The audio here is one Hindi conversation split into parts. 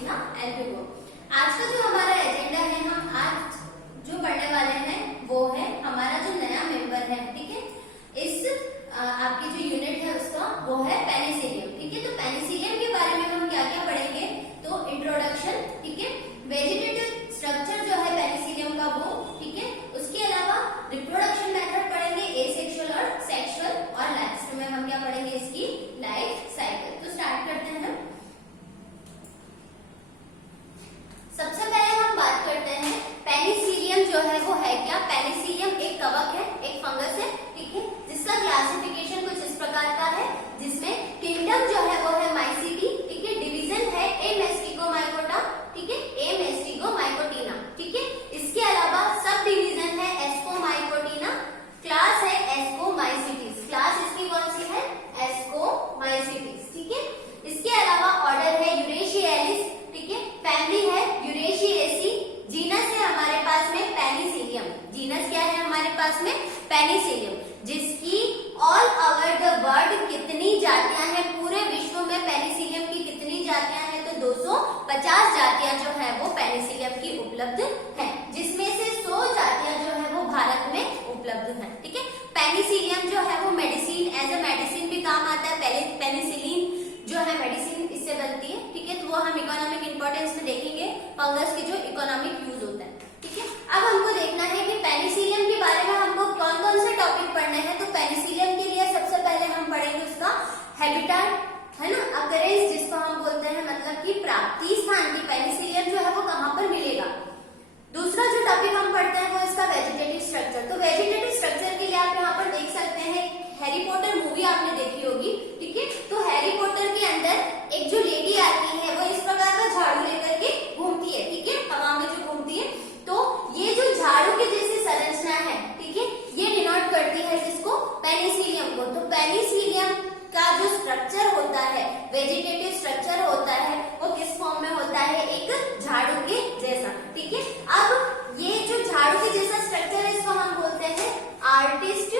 एल्बुमिना एल्ब्यूको। आज का जो हमारा एजेंडा है, हम आज जो पढ़ने वाले हैं वो है हमारा जो नया मेंबर है, ठीक है। इस आपकी जो यूनिट है उसका वो है पेनिसिलियम, ठीक है। तो पेनिसिलियम के बारे में हम क्या क्या पढ़ेंगे, तो इंट्रोडक्शन, ठीक है, वेजिटेटिव स्ट्रक्चर जो है पेनिसिलियम का वो, ठीक है। उसके अलावा रिप्रोडक्शन मेथड पढ़ेंगे, एसेक्सुअल और सेक्सुअल, और लास्ट में हम क्या पढ़ेंगे, इसकी लाइफ साइकिल। तो स्टार्ट करते हैं। सबसे पहले हम बात करते हैं पेनिसिलियम जो है वो है क्या। पेनिसिलियम एक कवक है, एक फंगस है, ठीक है, जिसका क्लासिफिकेशन कुछ इस प्रकार का है, जिसमें किंगडम जो है वो है माइसीटी, ठीक है, डिवीजन है ए मेस्टिगोमाइकोटा, ठीक है, ए मेस्टिगोमाइकोटिना, ठीक है। इसके अलावा सब डिवीजन है एस्कोमाइकोटिना, क्लास है एस्कोमाइसिटीज, क्लास इसकी कौन सी है, एस्कोमाइसिटीज, ठीक है। इसके अलावा ऑर्डर है यूरेशियलिस, ठीक है, फैमिली है यूरेशिएसी, जीनस है हमारे पास में पेनिसिलियम, जीनस क्या है हमारे पास में, पेनिसिलियम, जिसकी ऑल ओवर द वर्ल्ड कितनी जातियां हैं, पूरे विश्व में पेनिसिलियम की कितनी जातियां हैं, तो 250 जातियां जो है वो पेनिसिलियम की उपलब्ध हैं, जिसमें से 100 जातियां जो है वो भारत में उपलब्ध हैं, ठीक है। पेनिसिलियम जो है वो मेडिसिन, एज ए मेडिसिन भी काम आता है। पहले पेनिसिलिन जो है मेडिसिन इससे बनती है, ठीक है, तो वो हम इकोनॉमिक इंपॉर्टेंस में देखेंगे, फंगस के जो इकोनॉमिक यूज होता है, ठीक है। अब हमको देखना है कि पेनिसिलियम के बारे में हमको कौन कौन से टॉपिक पढ़ने हैं। तो पेनिसिलियम के लिए सबसे पहले हम पढ़ेंगे उसका हैबिटेट, है ना, अकरेंस जिसको हम बोलते हैं, मतलब कि प्राप्ति स्थान की पेनिसिलियम जो है वो कहाँ पर मिलेगा। दूसरा जो टॉपिक हम पढ़ते हैं वो इसका वेजिटेटिव स्ट्रक्चर। तो वेजिटेटिव स्ट्रक्चर के लिए आप यहाँ पर देख सकते हैं, हैरी पॉटर मूवी आपने देखी होगी, ठीक है। तो हैरी पॉटर के अंदर एक जो लेडी आती है वो इस प्रकार का झाड़ू लेकर के घूमती है, ठीक है, हवा में जो घूमती है। तो ये जो झाड़ू के जैसी संरचना है, ठीक है, ये डिनोट करती है जिसको, पेनिसिलियम को। तो पेनिसिलियम का जो स्ट्रक्चर होता है, वेजिटेटिव स्ट्रक्चर होता है, वो किस फॉर्म में होता है, एक झाड़ू के जैसा, ठीक है। अब ये जो झाड़ू के जैसा स्ट्रक्चर है इसको हम बोलते हैं आर्टिस्ट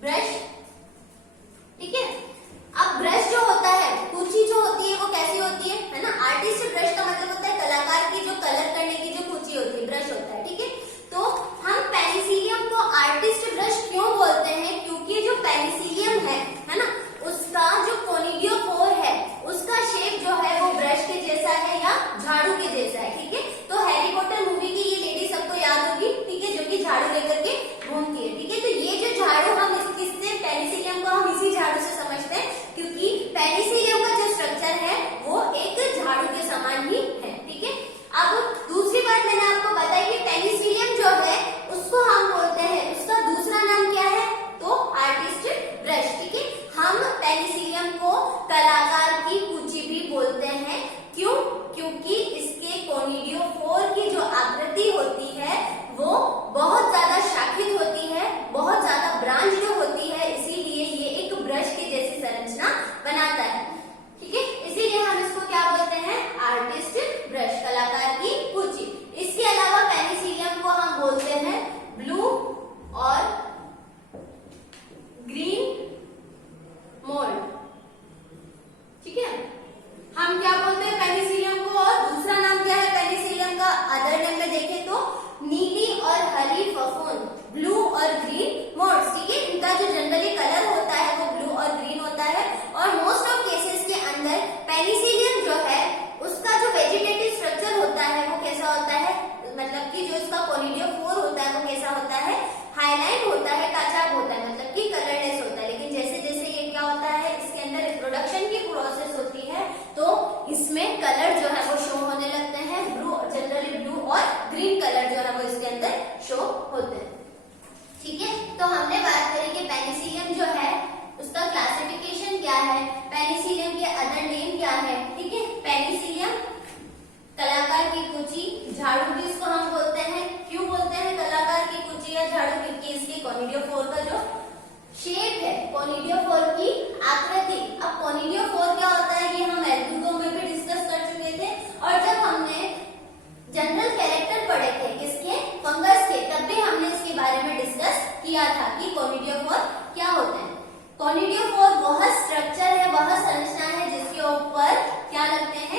ब्रश, ठीक है। अब ब्रश जो होता है, कुची जो होती है वो कैसी होती है ना, आर्टिस्ट ब्रश का मतलब होता है कलाकार की जो कलर करने की जो कुची होती है, ब्रश होता है, ठीक है। तो हम पेनिसिलियम को आर्टिस्ट ब्रश क्यों बोलते हैं, क्योंकि जो पेनिसिलियम है ना, उसका जो कोनिडियोफोर है उसका शेप जो है वो ब्रश के जैसा है या झाड़ू के जैसा है, ठीक है। तो हैरी पॉटर मूवी की ये लेडी सबको याद होगी, ठीक है, जो कि झाड़ू लेकर के घूमती है, ठीक है। तो ये जो झाड़ू हम किससे, पेनिसिलियम को हम इसी झाड़ू से समझते हैं, क्योंकि पेनिसिलियम का जो स्ट्रक्चर है वो एक झाड़ू के समान ही है, ठीक है। अब दूसरी बात मैंने आपको बताई कि पेनिसिलियम जो है उसको हम बोलते हैं, उसका दूसरा नाम क्या है, तो आर्टिस्ट ब्रश, ठीक है। हम पेनिसिलियम को कलाकार की कुची भी बोलते हैं, क्यों, क्योंकि इसके कोनिडियोफोर की जो आकृति होती है वो बहुत ज्यादा शाखित होती है, बहुत ज्यादा ब्रांच जो होती है, इसीलिए ये एक ब्रश की जैसी संरचना बनाता है, ठीक है। इसीलिए हम इसको क्या बोलते हैं, आर्टिस्ट ब्रश, कलाकार की कुची। इसके अलावा पेनिसिलियम को हम बोलते हैं ब्लू और ग्रीन मोल्ड, ठीक है। हम क्या बोलते हैं पेनिसिलियम को, और दूसरा नाम क्या है पेनिसिलियम का, अदर नेम में देखें तो नीली और हरी फफूंद, ब्लू और ग्रीन मोड्स, ठीक है। इनका जो जनरली कलर होता है वो ब्लू और ग्रीन होता है, और मोस्ट ऑफ केसेस के अंदर पेनिसिलियम जो है उसका जो वेजिटेटिव स्ट्रक्चर होता है वो कैसा होता है, मतलब कि जो इसका कोनिडियोफोर होता है वो कैसा होता है, हाईलाइन होता है, काचाप होता है, मतलब कि कलरलेस होता है। लेकिन जैसे जैसे ये क्या होता है, इसके अंदर रिप्रोडक्शन की प्रोसेस होती है, तो इसमें कलर जो है वो शो होने लगते हैं, ब्लू, जनरली ब्लू और ग्रीन कलर जो है वो इसके अंदर शो होते हैं, ठीक है। तो हमने बात करी कि पेनिसिलियम जो है उसका क्लासिफिकेशन क्या है, पेनिसिलियम के अदर नेम क्या है, ठीक है। पेनिसिलियम कलाकार की कुची, झाड़ू भी इसको हम बोलते हैं, क्यों बोलते हैं कलाकार की कुची या झाड़ू, क्योंकि इसकी कोनिडियोफोर का जो शेप है, कोनिडियोफोर की आकृति। अब कोनिडियोफोर क्या होता है ये हम एल्ब्यूको में भी डिस्कस कर चुके थे, और जब हमने जनरल कैरेक्टर पढ़े थे किसके, फंगस के, तब भी हमने इसके बारे में डिस्कस किया था कि कोनिडियोफोर क्या होते हैं। कोनिडियोफोर वह स्ट्रक्चर है, वह संरचना है जिसके ऊपर क्या लगते हैं,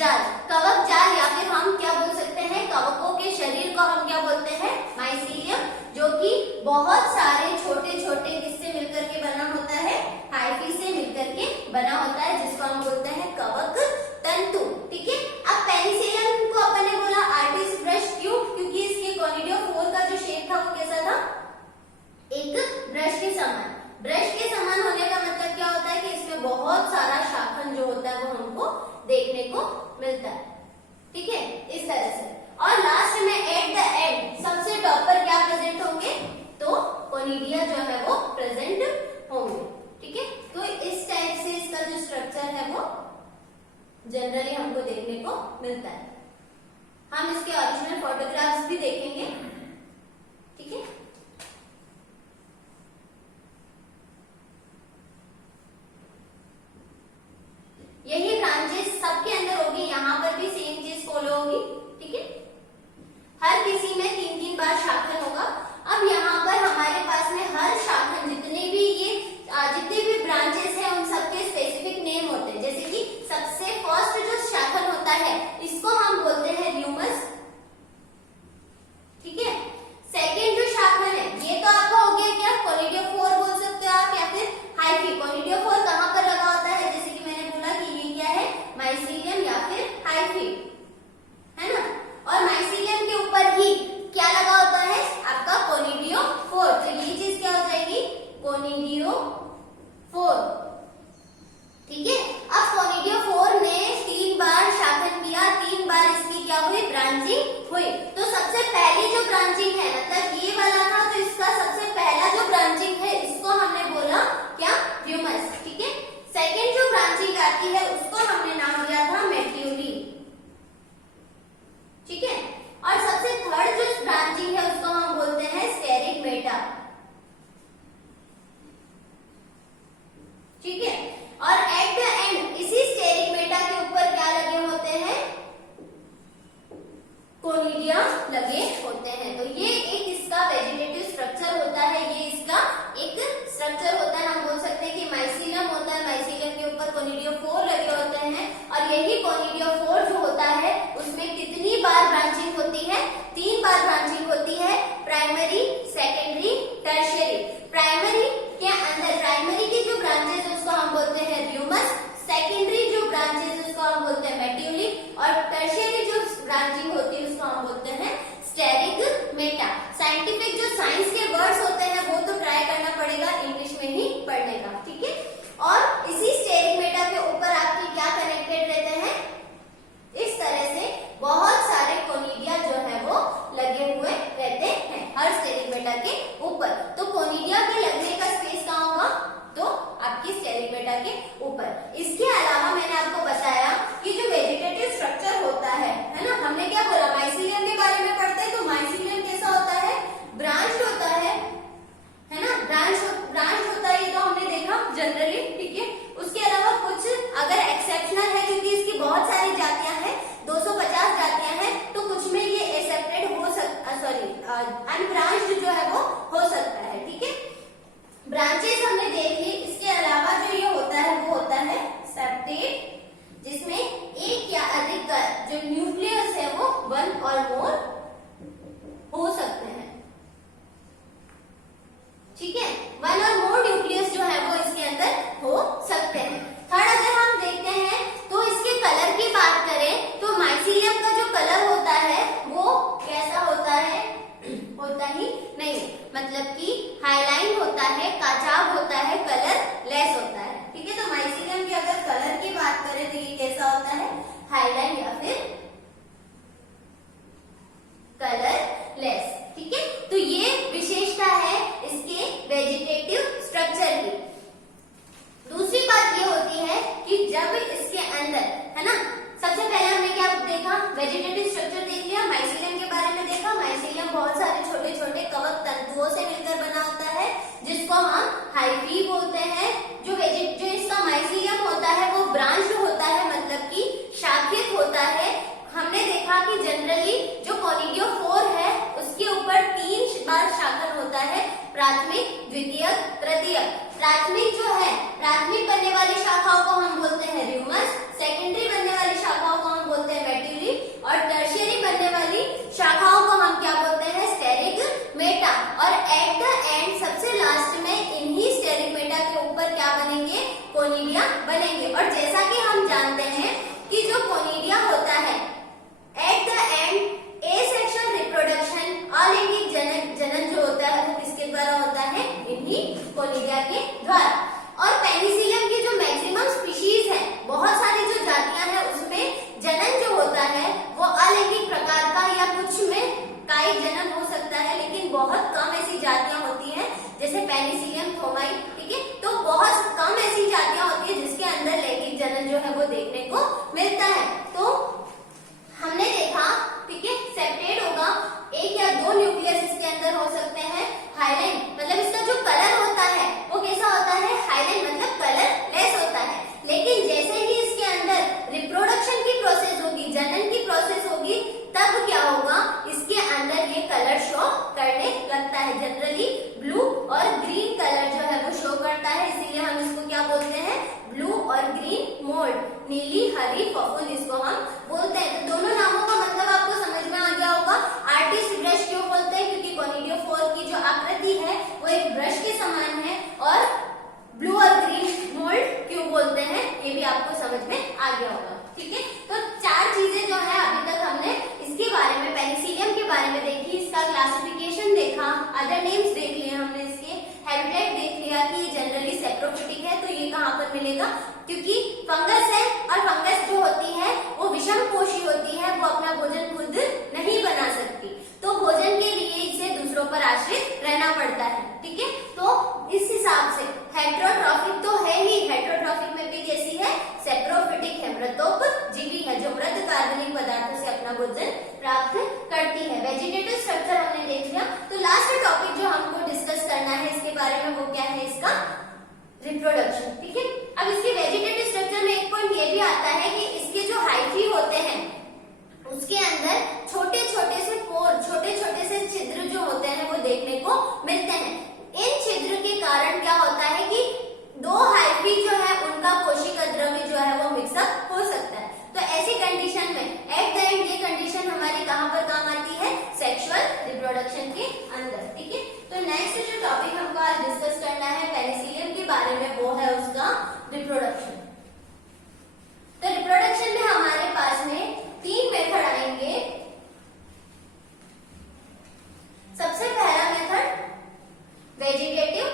जाल, कवक जाल या फिर हम क्या बोल सकते हैं, कवकों के शरीर को हम क्या बोलते हैं, माइसीलियम, जो कि बहुत सारे छोटे छोटे किससे मिलकर के बना होता है, हाइफी से मिलकर के बना होता है, जिसको हम बोलते हैं कवक तंतु। ठीक है, अब पेनिसिलियम को अपन ने बोला आर्टिस्ट ब्रश, क्यों, क्योंकि इसके कोनिडियोफोर का जो शेप था वो कैसा था, एक ब्रश के समान। ब्रश के समान होने का मतलब क्या होता है कि इसमें बहुत सारा शाखन जो होता है वो हमको देखने को मिलता है। ठीक है, इस तरह से। और लास्ट में एट द एंड सबसे टॉप पर क्या प्रेजेंट होंगे, तो कोनिडिया जो है वो प्रेजेंट होंगे। ठीक है, तो इस टाइप से इसका जो स्ट्रक्चर है वो जनरली हमको देखने को मिलता है। हम इसके ओरिजिनल फोटोग्राफ्स भी देखेंगे। ठीक है, यही ब्रांचेस सबके अंदर होगी, यहाँ पर भी सेम चीज फॉलो होगी। ठीक है, हर किसी में 3-3 बार शाखन होगा। अब यहाँ पर हमारे पास में हर शाखन जितने भी ब्रांचेस हैं उन सबके स्पेसिफिक नेम होते हैं। जैसे कि सबसे फर्स्ट जो शाखन होता है इसको हम बोलते हैं ल्यूमस। ठीक है, सेकेंड जो शाखन है ये तो आपका हो गया क्या, कोनिडियोफोर बोल सकते हो आप या फिर हाइफी। कोनिडियोफोर कहाँ पर लगा होता है, जैसे कि मैंने बोला कि ये क्या है, माइसीलियम या फिर हाइफी, है ना। और माइसीलियम के ऊपर ही क्या लगा होता है, आपका कोनिडियोफोर। तो ये चीज क्या हो जाएगी, कोनिडियोफोर। ठीक है, अब कोनिडियोफोर ने 3 बार शाखन किया, 3 बार इसकी क्या हुई, ब्रांचिंग हुई। तो सबसे पहली जो ब्रांचिंग है, मतलब ये वाला था, तो इसका सबसे पहला जो ब्रांचिंग है इसको हमने बोला क्या, ल्यूमस। ठीक है, सेकेंड जो ब्रांचिंग आती है उसको हमने नाम दिया था मेट्यूली। ठीक है, और सबसे थर्ड जो ब्रांचिंग है उसको हम बोलते हैं स्टेरिगमेटा। ठीक है, और एट द एंड इसी स्टेरिगमेटा के ऊपर क्या लगे होते हैं, कोनिडिया लगे होते हैं। तो ये एक इसका वेजिटेटिव स्ट्रक्चर होता है, ये इसका एक स्ट्रक्चर होता है। हम बोल सकते हैं कि माइसीलियम होता है, माइसीलियम के ऊपर कोनिडियोफोर लगे होते हैं, और यही कोनिडियोफोर जो होता है उसमें कितनी बार ब्रांचिंग होती है, 3 बार ब्रांचिंग होती है, प्राइमरी, सेकेंडरी, टर्शियरी। प्राइमरी के अंदर प्राइमरी की जो ब्रांचेस है उसको हम बोलते हैं ल्यूमस, सेकेंडरी जो ब्रांचेस है उसको हम बोलते हैं मेट्यूली, और टर्शियरी जो ब्रांचिंग होती है उसको हम बोलते हैं स्टेरिगमेटा। साइंटिफिक जो साइंस के वर्ड्स होते हैं वो तो ट्राई करना पड़ेगा इंग्लिश में ही पढ़ने का। ठीक है, और इसी स्टेरिगमेटा के ऊपर आपके क्या कनेक्टेड रहते हैं, इस तरह से बहुत सारे कोनिडिया जो है वो लगे हुए रहते हैं हर स्टेरिगमेटा के ऊपर। तो कोनिडिया के लगने का स्पेस कहाँ होगा, तो आपकी स्टेरिगमेटा के ऊपर। इसके अलावा मैंने आपको बताया कि जो वेजिटेटिव स्ट्रक्चर होता है ना, हमने क्या बोला, माइसीलियम के बारे में पढ़ते हैं। तो माइसीलियम कैसा होता है, ब्रांच होता है ना, ब्रांच होता है, ये तो हमने देखा जनरली। ठीक है, उसके अलावा कुछ अगर एक्सेप्शनल है, क्योंकि इसकी बहुत सारी जातियां हैं, 250 जातियां हैं, तो कुछ में ये एक्सेप्टेड हो सकता, सॉरी अनब्रांच्ड जो है वो हो सकता है। ठीक है, ब्रांचेस हमने देख ली। इसके अलावा जो ये होता है वो होता है सेप्टेट, जिसमें एक या अधिक जो न्यूक्लियस है वो 1 और मोर हो सकते हैं। ठीक है, 1 और मोर न्यूक्लियस जो है वो इसके अंदर हो सकते हैं। थर्ड अगर हम देखते हैं तो इसके कलर की बात करें तो माइसीलियम का जो कलर होता है वो कैसा होता है, होता ही नहीं, मतलब कि हाईलाइन होता है, काचाब होता है, कलर लेस होता है। ठीक है, तो माइसीलियम की अगर कलर की बात करें तो ये कैसा होता है, हाईलाइन या फिर कलर लेस। ठीक है, तो ये विशेषता है इसके वेजिटेटिव स्ट्रक्चर की। दूसरी बात ये होती है कि जब इसके अंदर, है ना, सबसे पहले हमने क्या देखा, वेजिटेटिव स्ट्रक्चर देख लिया, माइसीलियम के बारे में देखा। माइसीलियम बहुत सारे छोटे छोटे कवक तंतुओं से मिलकर बना होता है, जिसको हम हाइफी बोलते हैं। जो इसका माइसीलियम होता है वो ब्रांच होता है, मतलब कि शाखित होता है। हमने देखा कि जनरली जो कोनिडियोफोर है उसके ऊपर 3 बार शाखन होता है, प्राथमिक, द्वितीयक, तृतीयक। प्राथमिक जो है, प्राथमिक बनने वाली शाखाओं को हम बोलते हैं ल्यूमस, सेकेंडरी बनने वाली शाखाओं को हम और जैसा कि हम जानते हैं कि जो कोनिडिया होता है at the end asexual reproduction अलैंगिक जनन जो होता है वो किसके द्वारा होता है, इन्हीं कोनिडिया के द्वारा। और पेनिसिलियम की जो मैक्सिमम स्पीशीज है, बहुत सारी जो जातियां हैं उसमें जनन जो होता है वो अलैंगिक प्रकार का या कुछ में कायिक जनन हो सकता है, लेकिन बहुत कम ऐसी जातियां होती हैं जैसे पेनिसिलियम थोमाई, ठीक है। तो बहुत कम ऐसी जातियां होती है जिसके अंदर लैंगिक जनन जो है वो देखने को मिलता है। तो हमने देखा, ठीक है, सेपरेट होगा, एक या दो न्यूक्लियस इसके अंदर हो सकते हैं। हाइलाइन मतलब इसका जो कलर होता है वो कैसा होता है, हाइलाइन मतलब कलर लेस होता है। लेकिन जैसे ही इसके अंदर रिप्रोडक्शन की प्रोसेस होगी, जनन की प्रोसेस होगी, तब क्या होगा, इसके अंदर ये कलर शो करने लगता है। जनरली ब्लू और ग्रीन कलर जो है वो शो करता है, इसीलिए हम इसको क्या बोलते हैं, ब्लू और ग्रीन मोल्ड, नीली हरी फफूंद इसको हम बोलते हैं। तो दोनों नामों का मतलब आपको समझ में आ गया होगा। आर्टिस्ट ब्रश क्यों बोलते हैं, क्योंकि कोनिडियोफोर की जो आकृति है वो एक ब्रश के समान है। और ब्लू और ग्रीन मोल्ड क्यों बोलते हैं ये भी आपको समझ में आ गया होगा, ठीक है। तो चार चीजें जो है अभी तक हमने इसके बारे में, पेनिसिलियम के बारे में देखी, इसका क्लासिफिकेशन देखा, अदर नेम्स देख लिए हमने, इसके हैबिटेट देख लिया कि जनरली सेप्रोफिटिक है, तो ये कहाँ पर मिलेगा, क्योंकि फंगस है और फंगस जो होती है वो विषम पोषी होती है, वो अपना भोजन खुद नहीं बना सकती, तो भोजन के लिए इसे दूसरों पर आश्रित रहना पड़ता है, ठीक है। तो इस हिसाब से हेटेरोट्रॉफिक तो है ही, हेटेरोट्रॉफिक में भी कैसी है, सेप्रोफिटिक है, मृतोपजीवी है, जो मृत कार्बनिक पदार्थों से अपना भोजन प्राप्त करती है। वेजिटेटिव स्ट्रक्चर हमने देख लिया। तो लास्ट टॉपिक जो हमको डिस्कस करना है इसके बारे में वो क्या है, इसका रिप्रोडक्शन, ठीक है। अब इसके वेजिटेटिव स्ट्रक्चर में एक पॉइंट ये भी आता है कि इसके जो हाइफी होते हैं उसके अंदर छोटे छोटे से पोर, छोटे छोटे से छिद्र जो होते हैं वो देखने को मिलते हैं। इन छिद्र के कारण क्या होता है कि दो हाइफी जो है उनका कोशिका द्रव्य जो है वो मिक्सअप हो सकता है। तो ऐसी कंडीशन में एट द एंड ये कंडीशन हमारी कहां पर काम आती है, सेक्सुअल रिप्रोडक्शन के अंदर, ठीक है। तो नेक्स्ट जो टॉपिक हमको आज डिस्कस करना है पेनिसिलियम के बारे में वो है उसका रिप्रोडक्शन। तो रिप्रोडक्शन में हमारे पास में तीन मेथड आएंगे। सबसे पहला मेथड वेजिटेटिव,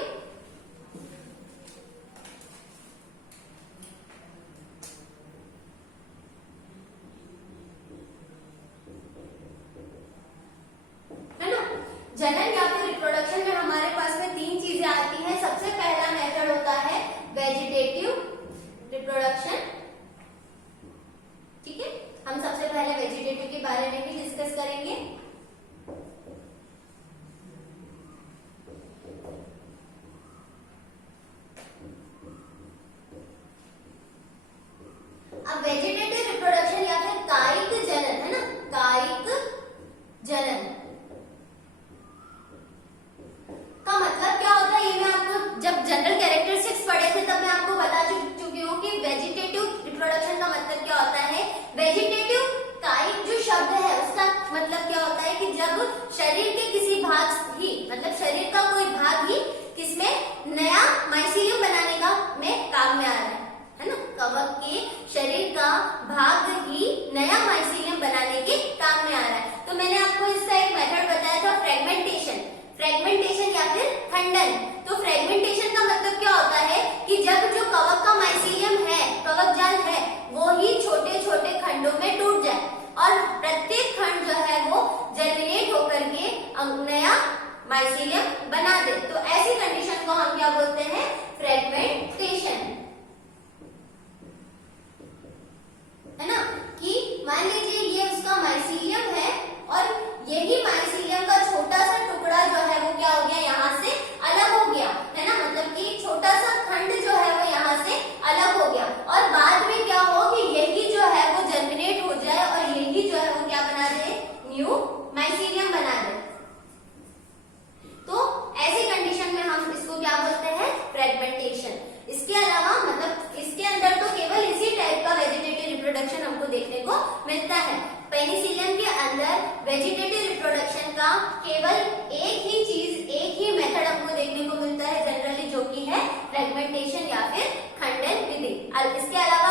है ना। जनन या फिर रिप्रोडक्शन में हमारे पास में तीन चीजें आती हैं। सबसे पहला मेथड होता है वेजिटेटिव रिप्रोडक्शन, ठीक है। हम सबसे पहले वेजिटेटिव के बारे में भी डिस्कस करेंगे। अब वेजिटेटिव रिप्रोडक्शन या फिर कायिक जनन, है ना, कायिक जनन का मतलब क्या होता है, ये मैं आपको जब जनरल कैरेक्टरिस्टिक्स पढ़े थे तब मैं आपको बता चुकी हूँ कि वेजिटेटिव रिप्रोडक्शन का मतलब क्या होता है। वेजिटेटिव कायिक जो शब्द है उसका मतलब क्या होता है कि जब शरीर के किसी भाग ही, मतलब शरीर का कोई भाग ही किसमें नया माइसीलियम बनाने का में काम में आ रहा है ना। कवक के शरीर का भाग ही नया माइसीलियम बनाने के काम में आ रहा है। तो मैंने आपको इसका एक मेथड बताया था, फ्रेगमेंटेशन, फ्रेगमेंटेशन या फिर खंडन। तो फ्रेगमेंटेशन का मतलब क्या होता है कि जब जो कवक का माइसीलियम है, कवक जाल है, वो ही छोटे छोटे खंडों में टूट जाए और प्रत्येक खंड जो है वो जर्मिनेट होकर के नया माइसीलियम बना दे। तो ऐसी कंडीशन को हम क्या बोलते हैं, फ्रेगमेंटेशन, है ना। कि मान लीजिए ये उसका माइसीलियम है और यही माइसीलियम का छोटा सा टुकड़ा जो है वो क्या हो गया, यहाँ से अलग हो गया, है ना। मतलब कि छोटा सा खंड जो है वो यहाँ से अलग हो गया और बाद में क्या हो कि यही जो है वो जर्मिनेट हो जाए और यही जो है वो क्या बना दे, न्यू माइसीलियम बना दे। तो ऐसी कंडीशन में हम इसको क्या बोलते हैं, फ्रेगमेंटेशन। इसके अलावा मतलब इसके अंदर तो केवल इसी टाइप का वेजिटेटिव रिप्रोडक्शन हमको देखने को मिलता है। पेनिसिलियम के अंदर वेजिटेटिव रिप्रोडक्शन का केवल एक ही चीज, एक ही मेथड हमको देखने को मिलता है जनरली, जो कि है फ्रेगमेंटेशन या फिर खंडन विधि। इसके अलावा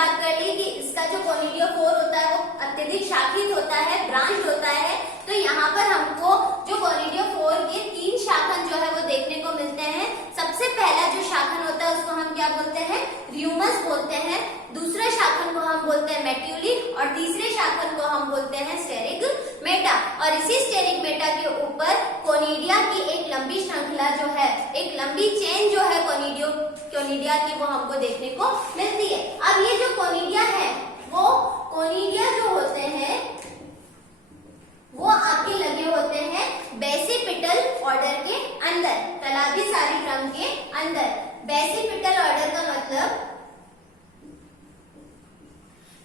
बात कर ली कि इसका जो कोनिडियोफोर होता है वो अत्यधिक शाखित होता है, ब्रांच होता है। तो यहाँ पर हमको जो कोनिडियोफोर के 3 शाखन जो है वो देखने को मिलते हैं। सबसे पहला जो शाखन होता है उसको हम क्या बोलते हैं, र्यूमस बोलते हैं। दूसरे शाखन को हम बोलते हैं मेट्यूली और तीसरे शाखन को हम बोलते हैं स्टेरिगमेटा। और इसी स्टेरिगमेटा के ऊपर कोनिडिया की एक लंबी श्रृंखला जो है, एक लंबी चेन जो है कोनिडिया की, वो हमको देखने को मिलती है। अब ये जो कोनिडिया है, वो कोनिडिया जो होते हैं वो आपके लगे होते हैं बेसिपिटल ऑर्डर के अंदर, कलादी सारी क्रम के अंदर। बेसिपिटल ऑर्डर का मतलब,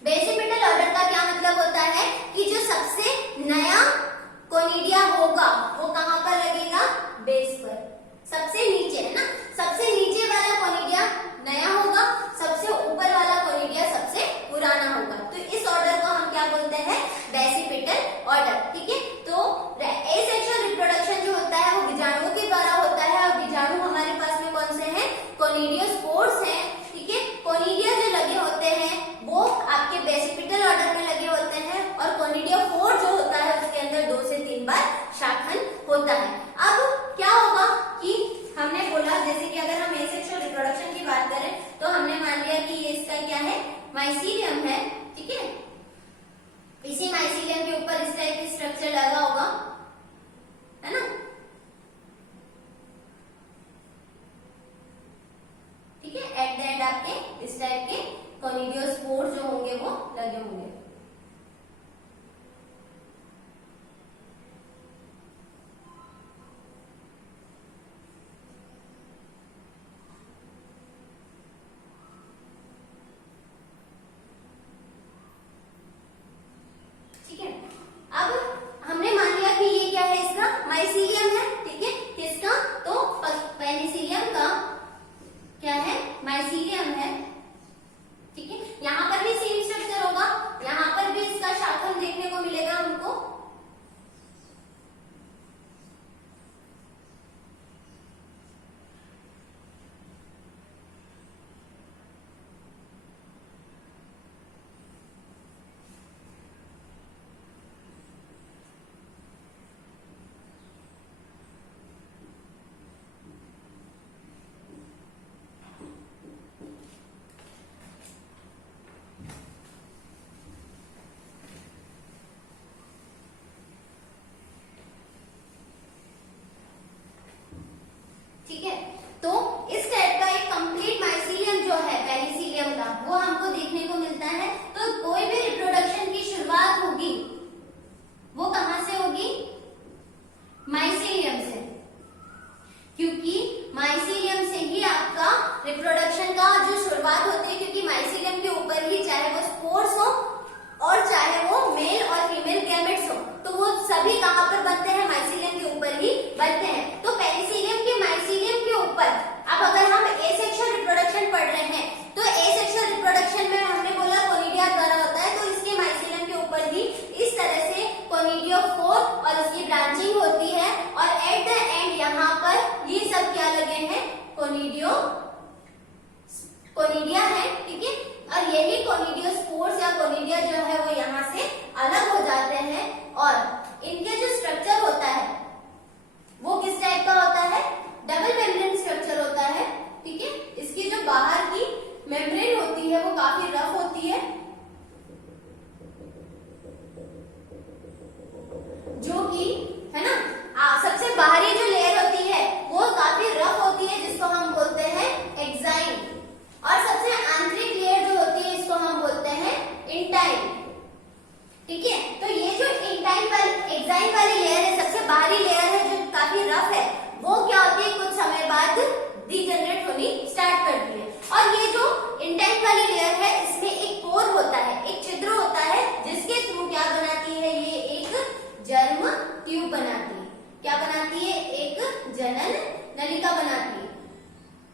बेसिपिटल ऑर्डर का क्या मतलब होता है कि जो सबसे नया कोनिडिया होगा वो कहां पर लगेगा, बेस पर, सबसे नीचे, है ना। सबसे नीचे वाला कोनिडिया नया होगा, सबसे ऊपर वाला कोनिडिया सबसे पुराना होगा। तो इस ऑर्डर को हम क्या बोलते हैं, बेसिपिटल ऑर्डर। ठीक है, तो एसेक्सुअल रिप्रोडक्शन जो होता है वो बीजाणुओं के द्वारा होता है और बीजाणु हमारे पास में कौन से हैं, कोनिडियोस्पोर्स हैं। ठीक है, कोनिडिया जो लगे होते हैं वो आपके बेसिपिटल ऑर्डर में लगे होते हैं और कोनिडियोफोर जो होता है उसके अंदर 2 से 3 बार शाखन होता है। अब क्या होगा कि हमने बोला, जैसे कि अगर हम एसेक्सुअल रिप्रोडक्शन की बात करें तो हमने मान लिया कि ये इसका क्या है, माइसीलियम है। ठीक है, इसी माइसीलियम के ऊपर इस टाइप की स्ट्रक्चर लगा होगा, है ना। ठीक है, एट द एंड आपके इस टाइप के कोनिडियोस्पोर जो होंगे वो लगे होंगे। ठीक है, अब हमने मान लिया कि ये क्या है, इसका माइसीलियम है। ठीक है, किसका, तो पेनिसिलियम का क्या है, माइसीलियम है। ठीक है, यहाँ पर भी सेम स्ट्रक्चर होगा, यहाँ पर भी इसका शाखन देखने को मिलेगा हमको। ठीक है, तो इस टाइप का एक कंप्लीट माइसीलियम जो है पेनिसिलियम का, वो हमको देखने को मिलता है। तो कोई भी रिप्रोडक्शन की शुरुआत होगी वो कहां से होगी, माइसीलियम से, क्योंकि माइसीलियम से ही आपका रिप्रोडक्शन का जो शुरुआत होती है, क्योंकि माइसीलियम के ऊपर ही चाहे वो स्पोर्स हो और चाहे वो मेल और फीमेल गैमेट्स हो, तो वो सभी कहां पर बनते हैं, माइसीलियम के ऊपर ही बनते हैं। तो पेनिसिलियम के माइसीलियम के ऊपर, अब अगर हम एसेक्सुअल रिप्रोडक्शन पढ़ रहे हैं तो एसेक्सुअल रिप्रोडक्शन में हमने बोला कोनिडिया द्वारा होता है, तो इसके माइसीलियम के ऊपर ही इस तरह से कोनिडियोफोर और उसकी ब्रांचिंग होती है और एट द एंड यहाँ पर ये सब क्या लगे हैं, कोनिडिया है। ठीक है, और यही कोनिडियोस्पोर्स या कोनिडिया जो है वो यहाँ से अलग हो जाते हैं और इनके जो स्ट्रक्चर होता है वो किस टाइप का होता है, डबल मेम्ब्रेन स्ट्रक्चर होता है। ठीक है, इसकी जो बाहर की मेम्ब्रेन होती है वो काफी रफ होती है, जो कि है ना, सबसे बाहरी जो लेयर होती है वो काफी रफ होती है, जिसको हम बोलते हैं एक्साइन, और सबसे आंतरिक लेयर जो होती है इसको हम बोलते हैं इंटाइन। ठीक है, तो ये जो इंटाइन वाली एक्साइन वाली लेयर है, सबसे बाहरी लेयर है जो काफी रफ है, वो क्या होती है, कुछ समय बाद डीजनरेट होनी स्टार्ट करती है। और ये जो इंटाइन वाली लेयर है इसमें एक पोर होता है, एक छिद्र होता है, जिसके थ्रू क्या बनाती है, ये एक जर्म ट्यूब बनाती है। क्या बनाती है, एक जनन नलिका बनाती है।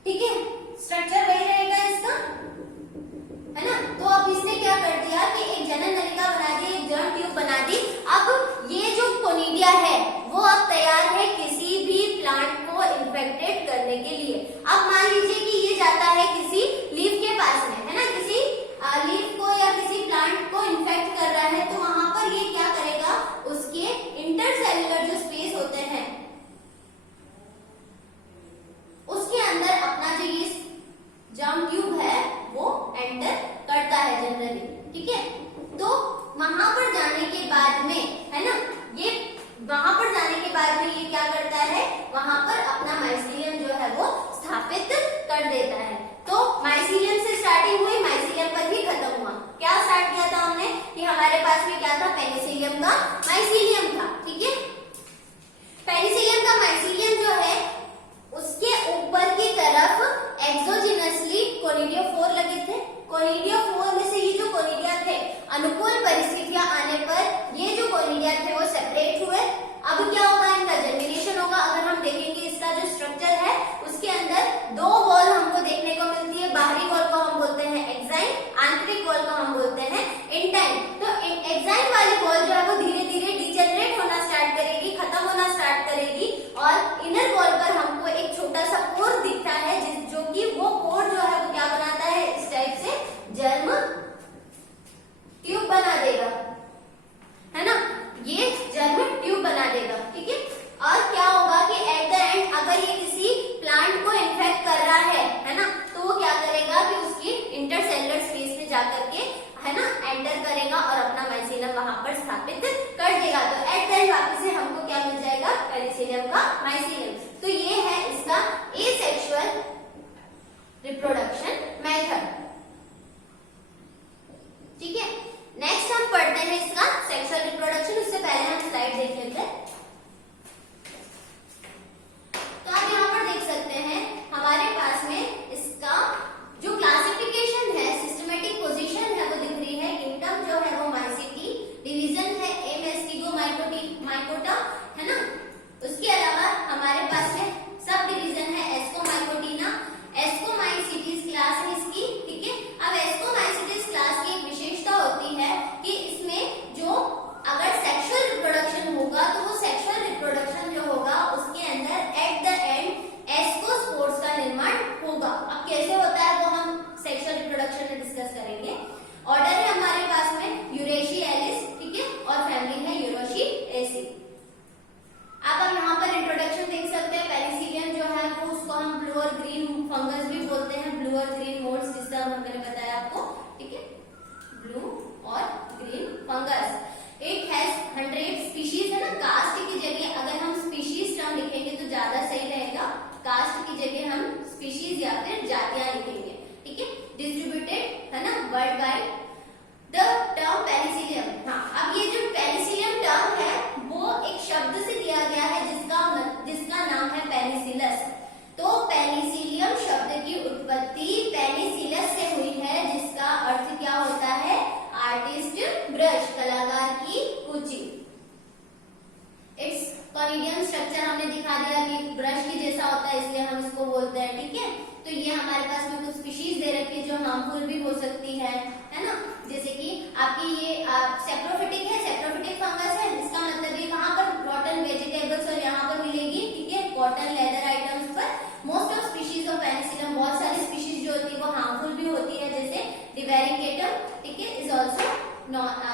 ठीक है, स्ट्रक्चर वही रहेगा इसका, है ना। तो अब इसने क्या कर दिया कि एक जनन नलिका बना दी, एक जर्म ट्यूब बना दी। अब ये जो कोनिडिया है वो अब तैयार है किसी भी प्लांट को इन्फेक्टेड करने के लिए। अब मान लीजिए कि ये जाता है किसी लीफ के पास में, है ना, किसी लीफ बाद में, है ना, ये वहां पर जाने के बाद में ये क्या करता है, वहां पर अपना माइसीलियम जो है वो स्थापित कर देता है। तो माइसीलियम से स्टार्टिंग हुई, माइसीलियम पर ही खत्म हुआ। क्या स्टार्ट किया था हमने कि हमारे पास में क्या था, पेनिसिलियम का माइसीलियम था। ठीक है, पेनिसिलियम का माइसीलियम जो है उसके ऊपर की तरफ एक्सोजिनसली कोनिडियोफोर लगे थे। कोनिडियोफोर में से ये जो कोनिडिया थे, अनुकूल परिस्थितियां आने पर ये जो कोनिडिया थे वो सेपरेट हुए। अब क्या होगा, इनका जर्मिनेशन होगा। अगर हम देखेंगे इसका जो स्ट्रक्चर है उसके अंदर दो वॉल हमको देखने को मिलती है। बाहरी वॉल को हम बोलते हैं एक्साइन, आंतरिक वॉल को हम बोलते हैं इंटाइन। तो एक्साइन वाली वॉल जो है वो धीरे धीरे डिजेनरेट होना स्टार्ट करेगी, खत्म होना स्टार्ट करेगी, और इनर वॉल पर हमको एक छोटा सा पोर दिखता है जो कि वो पोर जो है वो क्या बनाता है, इस टाइप से जर्म ट्यूब बना देगा, है ना, ये जर्म ट्यूब बना देगा। ठीक है, और क्या होगा कि एट द एंड अगर ये किसी प्लांट को इन्फेक्ट कर रहा है ना, तो वो क्या करेगा कि उसकी इंटरसेलुलर स्पेस में जाकर के, है ना, एंटर करेगा और अपना माइसीलियम वहां पर स्थापित कर देगा। तो एट द एंड वापस से हमको क्या मिल जाएगा, पेनिसिलियम का माइसीलियम। तो ये है इसका एसेक्सुअल रिप्रोडक्शन मेथड। ठीक है, नेक्स्ट हम पढ़ते हैं इसका सेक्सुअल रिप्रोडक्शन। उससे पहले हम स्लाइड देख लेते हैं। तो आप यहाँ पर देख सकते हैं हमारे पास में इसका जो क्लासिफिकेशन है, सिस्टमेटिक पोजीशन है वो दिख रही है। किंगडम जो है वो माइसिटी, डिवीजन है एमेस्टिगो माइकोटा, है ना। उसके अलावा हमारे पास में सब डिवीजन है एस्कोमाइकोटिना, एस्कोमाइसिटीज क्लास है इसकी। ठीक है, अब एस्कोमाइसिटीज क्लास की एक विशेषता होती है कि इसमें जो अगर सेक्सुअल रिप्रोडक्शन होगा तो वो सेक्सुअल रिप्रोडक्शन जो होगा उसके अंदर एट द एंड एस्कोस्पोर्स का निर्माण होगा। अब कैसे होता है वो हम सेक्सुअल रिप्रोडक्शन में डिस्कस करेंगे। ऑर्डर है हमारे पास में यूरेशी एलिस, ठीक है, और फैमिली है यूरोशी एसी। अब यहाँ पर इंट्रोडक्शन देख सकते हैं। पेनिसिलियम जो है वो उसको हम ब्लू और ग्रीन फंगस भी बोलते हैं, ब्लू और ग्रीन मोड्स, जिसका मैंने बताया आपको। ठीक है, ब्लू और green fungus. It has 100 species, है ना। कास्ट की जगह अगर हम स्पीशीज टर्म लिखेंगे तो ज्यादा सही रहेगा। कास्ट की जगह हम स्पीशीज या फिर जातियां लिखेंगे। ठीक है, डिस्ट्रीब्यूटेड, है ना, world wide. The term Penicillium, हाँ, अब ये जो पेनिसिलियम टर्म है वो एक शब्द से दिया गया है जिसका नाम है पेनिसिलस। तो पेनिसिलियम शब्द की उत्पत्ति पेनिसिलस से हुई है, जिसका अर्थ क्या होता है, आर्टिस्ट ब्रश, कलाकार की कुची। इट्स कॉनिडियम स्ट्रक्चर हमने दिखा दिया कि ब्रश की जैसा होता है, इसलिए हम इसको बोलते हैं। ठीक है, तो ये हमारे पास में कुछ स्पीशीज दे रखी है जो हार्मफुल भी हो सकती है ना। जैसे कि आपकी ये सेप्रोफिटिक है, सेप्रोफिटिक फंगस है, इसका मतलब ये कहाँ पर, रॉटन वेजिटेबल्स और यहाँ पर मिलेगी। ठीक है, कॉटन लेदर आइटम्स पर। Most of species of Penicillium, बहुत सारी स्पीशीज जो होती है वो हार्मफुल भी होती है, जैसे डिवेरिकेटम, ठीक है, is also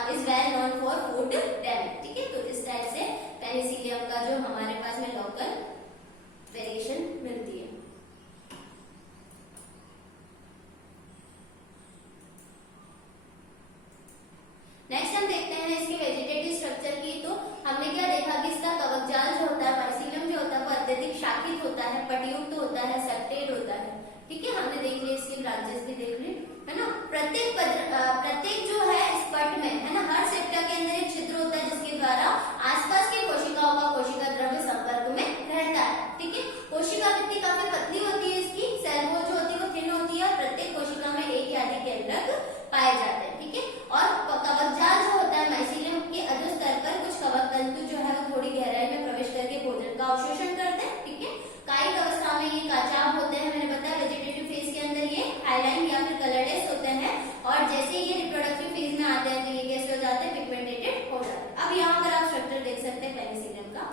is well known for food damage. ठीक है, तो इस टाइप से पेनिसिलियम का जो हमारे पास में लोकल वेरिएशन मिलती है। नेक्स्ट हम देखते हैं इसके वेजिटेटिव स्ट्रक्चर की। तो हमने क्या देखा कि इसका कवकजाल जो होता है, माइसीलियम जो होता है वो अत्यधिक शाखित होता है, पटयुक्त होता है, सेप्टेड होता है। ठीक है, हमने देख लिया, इसकी ब्रांचेस भी देख ली, है ना। प्रत्येक जो है इस पट में, है ना, हर सेप्टा के अंदर एक छिद्र होता है जिसके द्वारा आसपास की कोशिकाओं का कोशिका द्रव्य संपर्क में रहता है। ठीक है, कोशिका भित्ति काफी पतली होती है, इसकी सेल वॉल जो होती है वो थिन होती है, प्रत्येक कोशिका में एक या अधिक केंद्रक पाए जाते हैं। ठीक है, और कवकजाल जो होता है माइसीलियम के अधोस्तर पर कुछ कवक तंतु जो है वो थोड़ी गहराई में प्रवेश करके भोजन का अवशोषण करते हैं। ठीक है, कायिक अवस्था में ये काचाभ होते हैं, मैंने बताया। वेजिटेटिव फेज के अंदर ये हाइलाइन या फिर कलरलेस होते हैं, और जैसे ये रिप्रोडक्टिव फेज में आते हैं तो ये कैसे हो जाते हैं, पिगमेंटेटेड हो जाते हैं। अब यहाँ पर आप स्ट्रक्चर देख सकते हैं पेनिसिलियम का।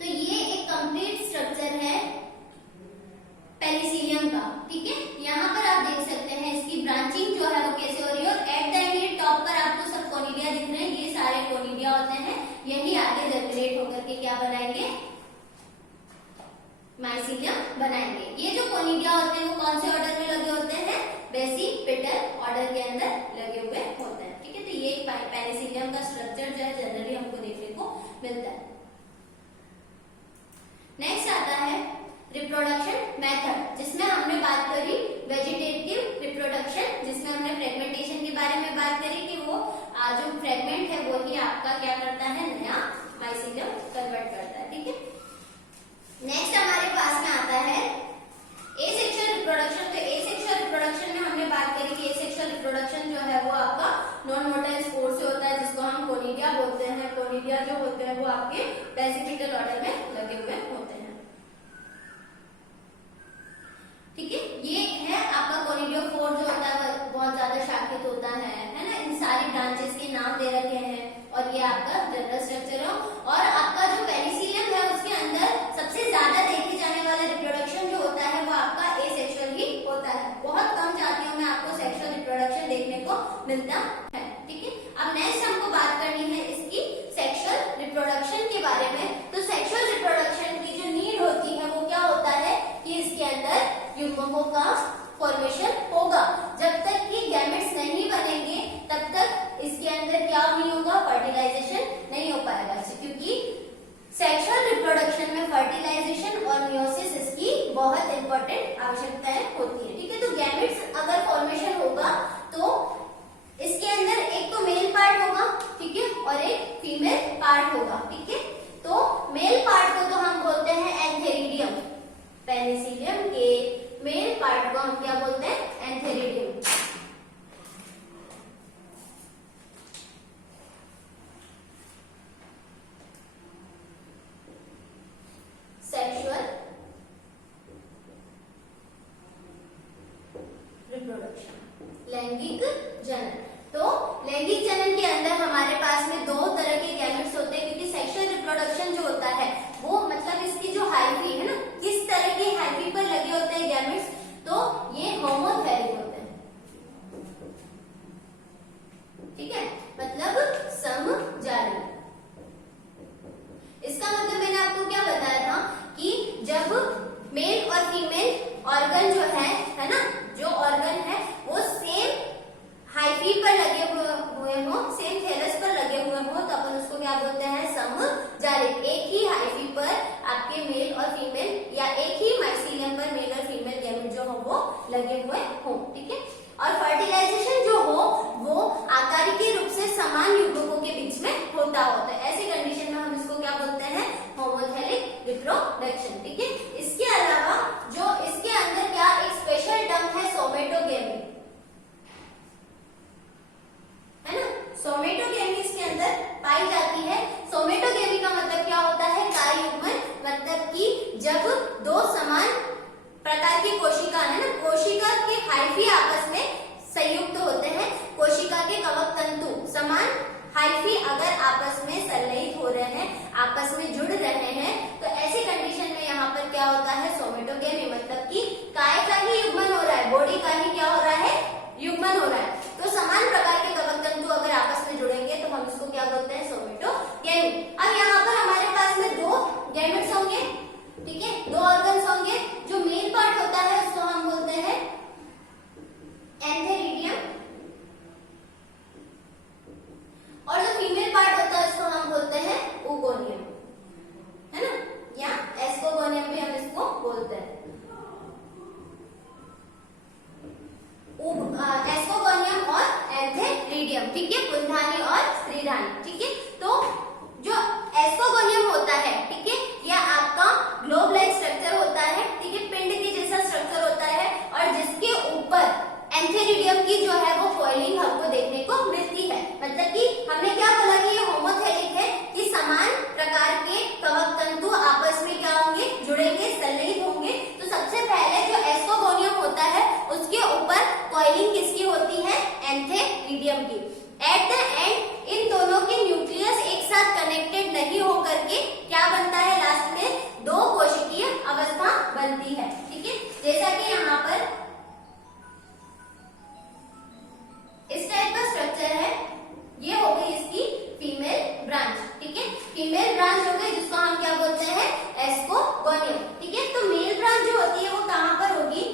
तो ये एक कंप्लीट स्ट्रक्चर है पेनिसिलियम का। ठीक है, यहाँ पर आप देख सकते हैं इसकी ब्रांचिंग जो है वो कैसे हो रही है, और एट द एंड ये टॉप पर आपको सब कोनिडिया दिख रहे हैं, ये सारे कोनिडिया होते हैं, यही आगे जर्मिनेट होकर के क्या बनाएंगे, माइसीलियम बनाएंगे। ये जो कोनिडिया होते हैं वो कौन से ऑर्डर में लगे होते हैं, बेसिपेटल ऑर्डर के अंदर लगे हुए होते हैं। ठीक है, तो ये एक पेनिसिलियम का स्ट्रक्चर जो है जनरली हमको देखने को मिलता है। नेक्स्ट आता है रिप्रोडक्शन मेथड, जिसमें हमने बात करी वेजिटेटिव रिप्रोडक्शन, जिसमें हमने फ्रेगमेंटेशन के बारे में बात करी कि वो जो फ्रेगमेंट है वो ही आपका क्या करता है, नया माइसीलियम कन्वर्ट करता है। ठीक है, नेक्स्ट हमारे पास में आता है एसेक्सुअल रिप्रोडक्शन। तो एसेक्सुअल रिप्रोडक्शन में हमने बात करी कि एसेक्सुअल रिप्रोडक्शन जो है वो आपका नॉन मोटाइल स्पोर से होता है, जिसको हम कोनिडिया बोलते हैं। कोनिडिया जो होते हैं वो आपके बेसिपिटल ऑर्डर में लगे हुए होते हैं। ठीक है, ये है आपका कोनिडियोफोर जो होता है बहुत ज्यादा शाखित होता है ना। इन सारी ब्रांचेस के नाम दे रखे हैं और ये आपका जनरल स्ट्रक्चर है। और आपका जो पेनिसिलियम है उसके अंदर सबसे ज्यादा देखे जाने वाला रिप्रोडक्शन जो होता है वो आपका एसेक्सुअल ही होता है। बहुत कम जातियों में आपको सेक्सुअल रिप्रोडक्शन देखने को मिलता है। ठीक है, अब नेक्स्ट हमको बात करनी है इसकी सेक्सुअल रिप्रोडक्शन के बारे में। तो सेक्सुअल रिप्रोडक्शन की जो नीड होती है वो क्या होता है कि इसके अंदर युग्मकों का फॉर्मेशन होगा। जब तक कि गैमेट्स नहीं बनेंगे तब तक इसके अंदर क्या नहीं होगा, फर्टिलाइजेशन नहीं हो पाएगा, क्योंकि सेक्सुअल रिप्रोडक्शन में फर्टिलाइजेशन और मियोसिस इसकी बहुत इंपॉर्टेंट आवश्यकताएं होती है। ठीक है, तो गैमेट्स अगर फॉर्मेशन होगा तो इसके अंदर एक तो मेल पार्ट होगा, ठीक है, और एक फीमेल पार्ट होगा। ठीक है, तो मेल पार्ट को तो हम बोलते हैं एंथेरिडियम। पेनिसिलियम के मेल पार्ट को हम क्या बोलते हैं, एंथेरिडियम। सेक्सुअल रिप्रोडक्शन, लैंगिक जनन। तो लैंगिक जनन के अंदर हमारे पास में दो तरह के गैमेट्स होते हैं, क्योंकि सेक्सुअल रिप्रोडक्शन जो होता है वो मतलब इसकी जो हाइफी है ना, किस तरह की हाइफी पर लगे होते हैं गैमेट्स, तो ये होमोथैलिक होते हैं। ठीक है, मतलब समजाली। इसका मतलब मैंने आपको क्या बताया था कि जब मेल और फीमेल ऑर्गन जो है ना, जो ऑर्गन है वो सेम हाइफी पर लगे हुए हो, सेम थैलस पर लगे हुए हो, तो अपन उसको क्या बोलते हैं, समजालिक। एक ही हाइफी पर आपके मेल और फीमेल या एक ही माइसीलियम पर मेल और फीमेल गैमेट जो हो वो लगे हुए हो। ठीक है, और फर्टिलाइजेशन जो हो वो आकारिकी रूप से समान युग्मकों के बीच में होता है। ऐसी कंडीशन में हम इसको क्या बोलते हैं, होमोथैलिक रिप्रोडक्शन। ठीक है, इसके अलावा जो इसके अंदर क्या एक स्पेशल टर्म है सोमेटोगेमी, है ना। सोमेटोगेमी इसके अंदर पाई जाती है। सोमेटोगेमी का मतलब क्या होता है, कार्य युग्मन, मतलब कि जब दो समान प्रकार की कोशिका है ना, कोशिका के हाइफी आपस में संयुक्त होते हैं। कोशिका के कवक तंतु समान हाइफी अगर आपस में संलयित हो रहे हैं, आपस में जुड़ रहे हैं, तो ऐसी कंडीशन में यहाँ पर क्या होता है, सोमेटोगेमी, मतलब कि काय का ही युग्मन हो रहा है, बॉडी का ही क्या हो रहा है, युग्मन हो रहा है। तो समान प्रकार के कवक तंतु अगर आपस में जुड़ेंगे तो हम इसको क्या बोलते हैं, सोमेटोगेमी। अब यहाँ पर हमारे पास में दो गैमेट्स होंगे, ठीक है, दो ऑर्गन्स होंगे। जो मेल पार्ट होता है उसको हम बोलते हैं एंथेरिडियम, और जो फीमेल पार्ट होता है उसको हम बोलते हैं ओगोनियम, है ना, या एस्कोगोनियम भी हम इसको बोलते हैं। एस्कोगोनियम और एंथेरिडियम, ठीक है, पुंधानी और स्त्रीधानी। ठीक है, तो जो एस्कोगोनियम होता है, ठीक है, यह आपका ग्लोब लाइक स्ट्रक्चर होता है, ठीक है, पिंड के जैसा स्ट्रक्चर होता है, और जिसके ऊपर एंथेरिडियम की जो है वो कॉइलिंग हमको देखने को मिलती है। मतलब कि हमने क्या बोला कि ये होमोथैलिक है, कि समान प्रकार के कवक तंतु आपस में क्या होंगे, जुड़ेंगे, संलयित होंगे। तो सबसे पहले जो एस्कोगोनियम होता है उसके ऊपर कॉइलिंग किसकी होती है, एंथेरिडियम की। एट द एंड इन दोनों के न्यूक्लियस एक साथ कनेक्टेड नहीं होकर के क्या बनता है, लास्ट में दो कोशिकीय अवस्था बनती है। ठीक है, जैसा कि यहाँ पर इस टाइप का स्ट्रक्चर है, ये हो गई इसकी फीमेल ब्रांच। ठीक है, फीमेल ब्रांच हो गई जिसको हम क्या बोलते हैं, एस्कोगोनियम। ठीक है, तो मेल ब्रांच जो होती है वो कहां पर होगी,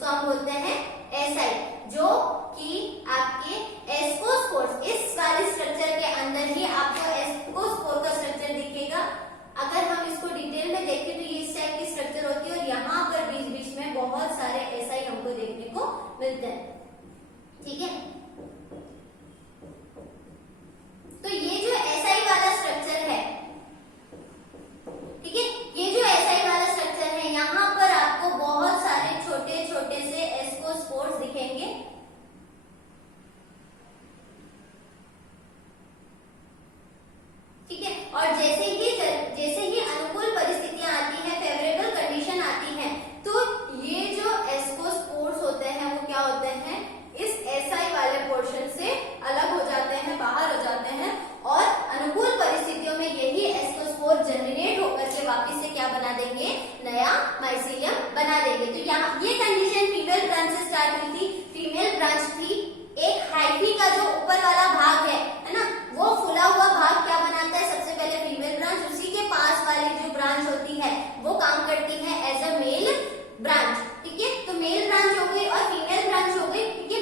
जिसको हम बोलते हैं एसआई, जो कि आपके एस्कोस्पोर्स, इस वाले स्ट्रक्चर के अंदर ही आपको एस्कोस्पोर का स्ट्रक्चर दिखेगा। अगर हम इसको डिटेल में देखें तो ये इस टाइप की स्ट्रक्चर होती है और यहाँ पर बीच बीच में बहुत सारे एसआई हमको देखने को मिलते हैं। ठीक है, तो ये जो एसआई वाला स्ट्रक्चर है, ठीक है, ये जो एसआई वाला स्ट्रक्चर है, यहाँ पर आपको बहुत सारे छोटे छोटे से एस्कोस्पोर्स दिखेंगे। ठीक है, और जैसे ही अनुकूल परिस्थितियां आती हैं, फेवरेबल कंडीशन आती है, तो ये जो एस्कोस्पोर्स होते हैं वो क्या होते हैं, इस एसआई वाले पोर्शन से अलग हो जाते हैं, बाहर हो जाते हैं, और अनुकूल परिस्थितियों में यही एस्कोस्पोर जनरेट होकर के वापस से क्या बना देंगे, नया माइसीलियम बना देंगे। तो यहाँ ये कंडीशन फीमेल ब्रांच से स्टार्ट हुई थी। फीमेल ब्रांच थी, एक हाइफी का जो ऊपर वाला भाग है ना, वो फुला हुआ भाग क्या बनाता है, सबसे पहले फीमेल ब्रांच, उसी के पास वाली जो ब्रांच होती है वो काम करती है एज अ मेल ब्रांच। ठीक है, तो मेल ब्रांच हो गई और फीमेल ब्रांच हो गई। ठीक है,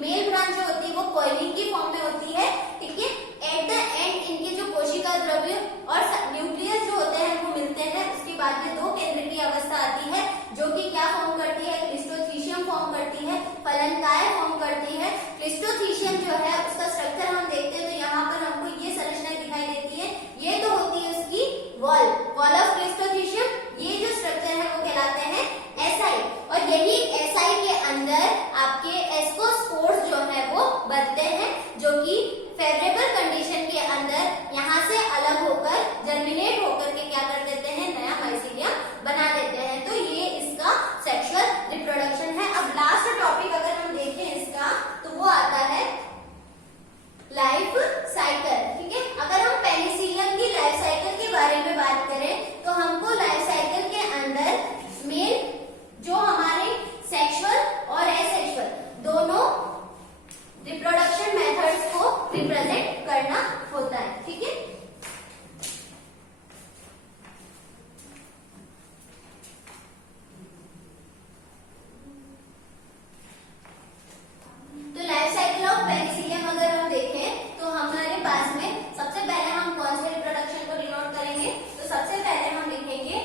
मेल ब्रांच जो होती है वो कॉइलिंग की फॉर्म में होती है। ठीक है, एट द एंड इनके जो कोशिका द्रव्य और न्यूक्लियस जो होते हैं वो मिलते हैं। उसके बाद में दो केंद्र की अवस्था आती है जो कि क्या फॉर्म करती है, क्लिस्टोथीशियम फॉर्म करती है, फलनकाय फॉर्म करती है। क्लिस्टोथीशियम जो है उसका स्ट्रक्चर हम देखते हैं तो यहाँ पर हमको ये संरचना दिखाई देती है। ये तो होती है उसकी वॉल ऑफ क्लिस्टोथीशियम। ये जो स्ट्रक्चर है वो कहलाते हैं एसआई, और यही एसआई के अंदर आपके एस्कोस्पोर्स जो है वो बनते हैं, जो कि फेवरेबल कंडीशन के अंदर यहाँ से अलग होकर जर्मिनेट होकर के क्या कर देते हैं, नया माइसीलियम बना देते हैं। तो ये इसका सेक्सुअल रिप्रोडक्शन है। अब लास्ट टॉपिक अगर हम देखें इसका तो वो आता है लाइफ साइकिल। ठीक है, अगर हम पेनिसिलियम की लाइफ साइकिल के बारे में बात करें तो हमको लाइफ साइकिल के अंदर मेन जो हमारे सेक्सुअल और एसेक्सुअल दोनों रिप्रोडक्शन मेथड्स को रिप्रेजेंट करना होता है। ठीक है, तो लाइफ साइकिल ऑफ पेनिसिलियम अगर हम देखें तो हमारे पास में सबसे पहले हम कौन से रिप्रोडक्शन को डिनोट करेंगे, तो सबसे पहले हम लिखेंगे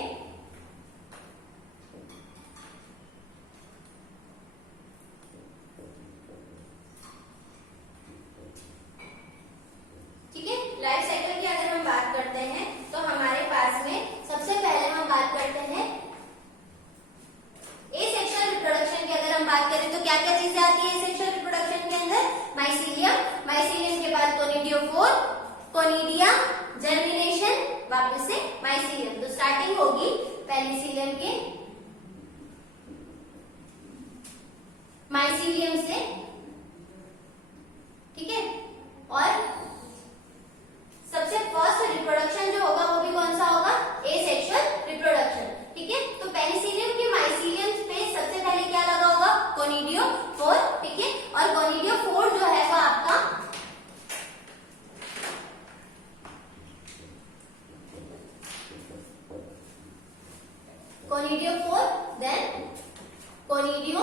लाइफ साइकिल की अगर हम बात करते हैं तो हमारे पास में सबसे पहले हम बात करते हैं एसेक्सुअल रिप्रोडक्शन की। अगर हम बात करें तो क्या क्या चीजें आती है एसेक्सुअल रिप्रोडक्शन के अंदर, माइसीलियम, माइसीलियम के बाद कोनिडियोफोर, कोनिडिया, जर्मिनेशन, वापस से माइसीलियम। तो स्टार्टिंग होगी पेनिसिलियम के माइसीलियम से। ठीक है, और सबसे फर्स्ट रिप्रोडक्शन जो होगा वो भी कौन सा होगा, एसेक्सुअल रिप्रोडक्शन। ठीक है, तो पेनिसिलियम के माइसीलियम पे सबसे पहले क्या लगा होगा, कोनिडियोफोर। ठीक है, और कोनिडियोफोर जो है वो आपका कोनिडियोफोर, देन कोनिडियो,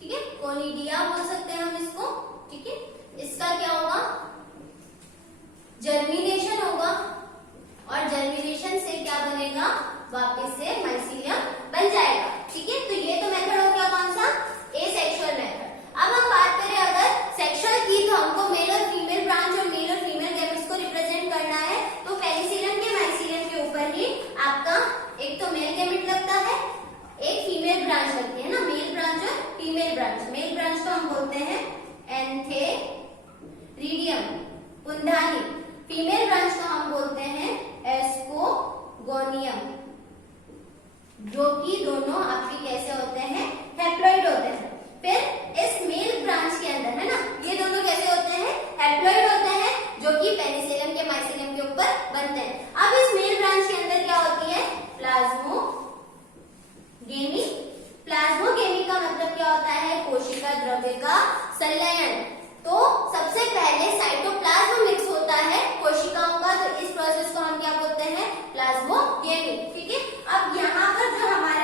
ठीक है, कोनिडिया बोल सकते हैं हम इसको। ठीक है, इसका क्या होगा, जर्मिनेशन होगा, और जर्मिनेशन से क्या बनेगा, वापस से माइसीलियम बन जाएगा। ठीक है, तो ये तो मेथड हो गया कौन सा, एसेक्सुअल मेथड। अब हम बात करें अगर सेक्सुअल की, तो हमको मेल और फीमेल ब्रांच और मेल और फीमेल गैमेट्स को रिप्रेजेंट करना है। तो पेनिसिलियम के माइसीलियम के ऊपर ही आपका एक तो मेल गैमेट लगता है, एक फीमेल ब्रांच लगती है ना, मेल ब्रांच और फीमेल ब्रांच। मेल ब्रांच को हम बोलते हैं एंथेरिडियम, पुंधानी। फीमेल ब्रांच को हम बोलते हैं एस्कोगोनियम, जो कि दोनों आपके कैसे होते हैं, हैप्लॉइड होते हैं। फिर इस मेल ब्रांच के अंदर है ना, ये दोनों कैसे होते हैं, हैप्लॉइड होते हैं, जो कि पेनिसिलियम के माइसीलियम के ऊपर बनते हैं। अब इस मेल ब्रांच के अंदर क्या होती है, प्लाज्मोगेमी। प्लाज्मोगेमी का मतलब क्या होता है, कोशिका द्रव्य का संलयन। तो सबसे पहले साइटोप्लाज्म मिक्स होता है कोशिकाओं का, तो इस प्रोसेस को हम क्या बोलते हैं, प्लाज्मोगेमी। ठीक है, अब यहाँ पर जो हमारे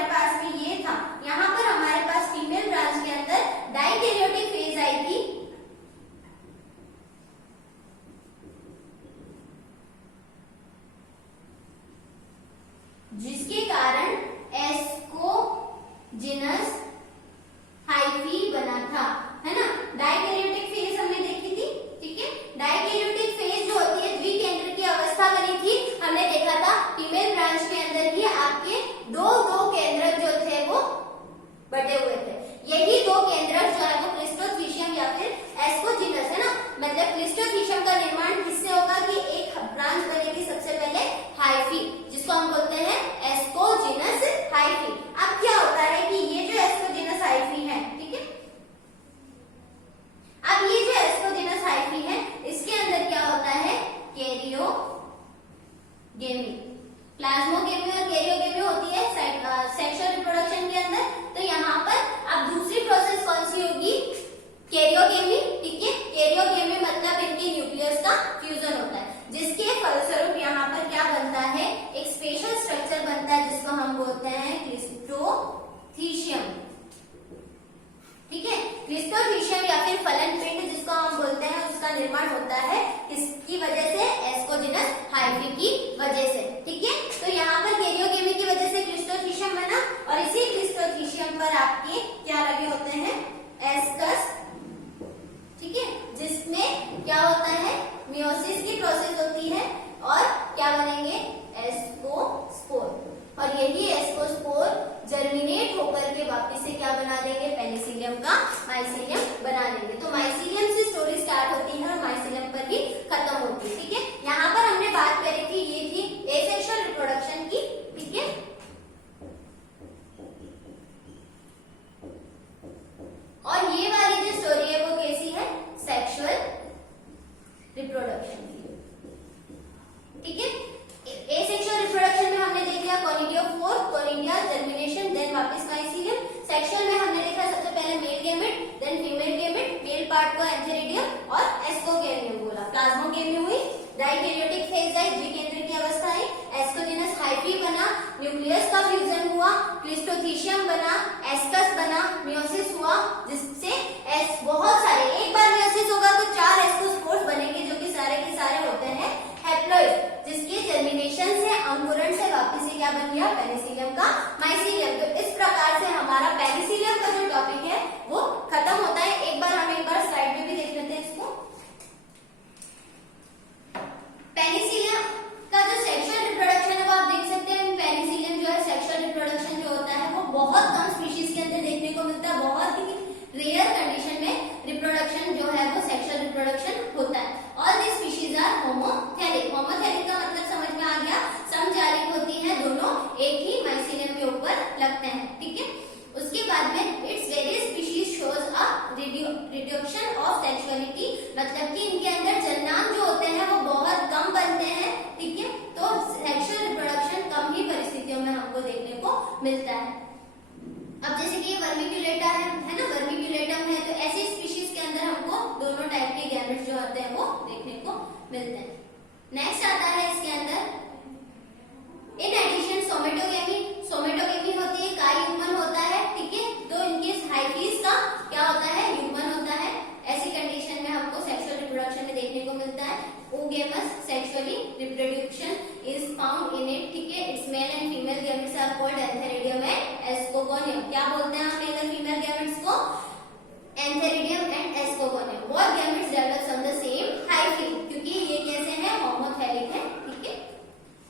गलन पिंड जिसको हम बोलते हैं उसका निर्माण होता है किसकी वजह से? एस्कोजिनस हाइफी की वजह से। ठीक है, तो यहाँ पर कैरियोकेमी की वजह से क्लिस्टोथीशियम बना और इसी क्लिस्टोथीशियम पर आपके क्या लगे होते हैं? एस्कस। ठीक है, जिसमें क्या होता है? मियोसिस की प्रोसेस होती है और क्या बनेंगे? एस्कोस्पोर। और यही एस्कोस्पोर जर्मिनेट होकर के वापस से क्या बना देंगे? पेनिसिलियम का माइसिलियम बना देंगे। तो माइसिलियम से स्टोरी स्टार्ट होती है और माइसिलियम पर ही खत्म होती है। ठीक है, यहाँ पर हमने बात करी थी, ये थी एसेक्सुअल रिप्रोडक्शन की। ठीक है, और ये वाली जो स्टोरी है वो कैसी है? सेक्सुअल रिप्रोडक्शन की। ठीक है, एसेक्सुअल रिप्रोडक्शन में हमने देख लिया कोनिडियोफोर, कोनिडिया, जर्मिनेशन, देन वापस माइसिलियम। सेक्सुअल में हमने देखा सबसे पहले male gamete, then female gamete, male part को एंथेरिडियम और एस्कोगेमियम बोला। प्लाज्मोगेमी हुई, डाइकैरियोटिक फेज आई, द्विकेंद्र की अवस्था आई, एस्कोजिनस हाइफी बना, न्यूक्लियस का फ्यूजन हुआ, क्लिस्टोथीशियम बना, एस्कस बना, मियोसिस हुआ, जिससे बहुत सारे, एक बार मियोसिस होगा तो 4 एस्कोस्पोर्स बनेंगे जो कि सारे के सारे होते हैं हैप्लॉइड, जिसके जर्मिनेशन से, अंकुरण से वापस से क्या बन गया? पेनिसिलियम का माइसिलियम। तो इस प्रकार से हमारा पेनिसिलियम का जो टॉपिक है वो खत्म होता है। एक बार स्लाइड में भी देख लेते हैं इसको। पेनिसिलियम का जो सेक्सुअल रिप्रोडक्शन है वो आप देख सकते हैं। पेनिसिलियम जो है सेक्सुअल रिप्रोडक्शन जो होता है वो बहुत कम स्पीशीज के अंदर देखने को मिलता है। बहुत ही रेयर कंडीशन में रिप्रोडक्शन जो है वो सेक्सुअल रिप्रोडक्शन होता है। All the species are homothallic. Homothallic का मतलब समझ में आ गया, समजालिक होती है, दोनों एक ही माइसिलियम के ऊपर लगते हैं। ठीक है, उसके बाद में its various species shows a reduction of sexuality, मतलब कि इनके अंदर जन्नांग जो होते हैं वो बहुत कम बनते हैं। ठीक है, तो सेक्सुअल रिप्रोडक्शन कम ही परिस्थितियों में हमको देखने को मिलता है। अब जैसे कि ये वर्मिक्यूलेटा है ना, वर्मिक्यूलेटम है, तो ऐसी स्पीशीज के अंदर हमको दोनों टाइप के गैमेट्स जो होते हैं वो देखने को मिलते हैं। नेक्स्ट आता है इसके अंदर इन एडिशन सोमेटोगेमी। सोमेटोगेमी होती है, का ह्यूमन होता है। ठीक है, तो इनके हाइफीज का क्या होता है? ह्यूमन होता है। ऐसी कंडीशन में हमको सेक्सुअल रिप्रोडक्शन में देखने को मिलता है। oogamous sexually reproduction is found in it। ठीक है, it's male and female gametes are called antheridium and ascogonium. क्या बोलते हैं हम मेल और फीमेल गैमेट्स को? Antheridium and ascogonium. Both gametes develops on the same hyphae, क्योंकि ये कैसे हैं? होमोथेलिक है। ठीक है,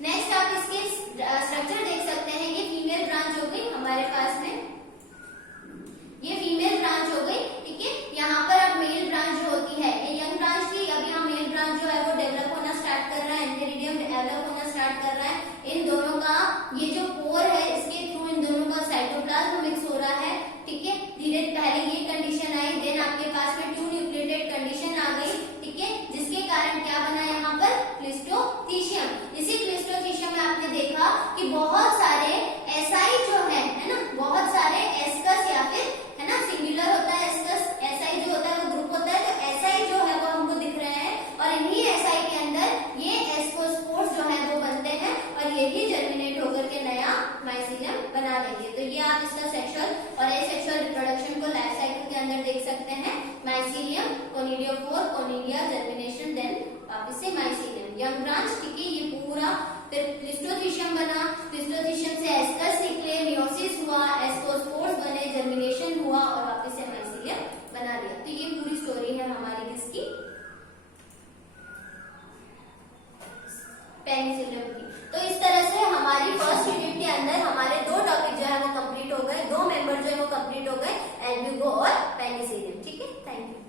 नेक्स्ट आप इसके स्ट्रक्चर देख सकते हैं। ये फीमेल ब्रांच हो गई हमारे पास में, ये फीमेल ब्रांच हो गई। ठीक है, यहाँ पर अब मेल ब्रांच जो होती है, ये यंग ब्रांच थी, अब यहाँ मेल ब्रांच जो है वो डेवलप होना स्टार्ट कर रहा है, एंथेरिडियम डेवलप होना स्टार्ट कर रहा है। इन दोनों का ये जो पोर है इसके थ्रू इन दोनों का साइटोप्लाज्म मिक्स हो रहा है। ठीक है, धीरे पहले ये कंडीशन आई, देन आपके पास में 2 न्यूक्लियोटाइड कंडीशन आ गई। ठीक है, जिसके कारण क्या बना यहाँ पर? क्लिस्टोथीशियम। इसी क्लिस्टोथीशियम में आपने देखा कि बहुत सारे एसाई जो है ना, बहुत सारे एस्कस या फिर है ना, सिंगुलर होता है एस्कस, एसआई जो होता है वो ग्रुप होता है, तो एसआई जो है वो हमको दिख रहे हैं और इन्हीं एसआई के अंदर ये एस्कोस्पोर्स जो है वो बनते हैं और यही जर्मिनेट होकर के नया माइसिलियम बना देंगे। तो ये आप इसका सेक्सुअल और एसेक्सुअल रिप्रोडक्शन को लाइफ साइकिल के अंदर देख सकते हैं। Mycelium, conidiophore, conidia, germination, then वापस से माइसिलियम, यंग ब्रांच। ठीक है, ये पूरा फिर क्लिस्टोथीशियम बना, क्लिस्टोथीशियम से एस्कस निकले, मियोसिस हुआ, एस्कोस्पोर्स बने, जर्मिनेशन हुआ और वापस से माइसिलियम बना दिया। तो ये पूरी स्टोरी है हमारी किसकी? पेनिसिलियम की। तो इस तरह से हमारी फर्स्ट यूनिट के अंदर हमारे 2 टॉपिक जो है वो कंप्लीट हो गए, 2 मेंबर जो है वो कंप्लीट हो गए, एल्ब्यूगो और पेनिसिलियम। ठीक है, थैंक यू।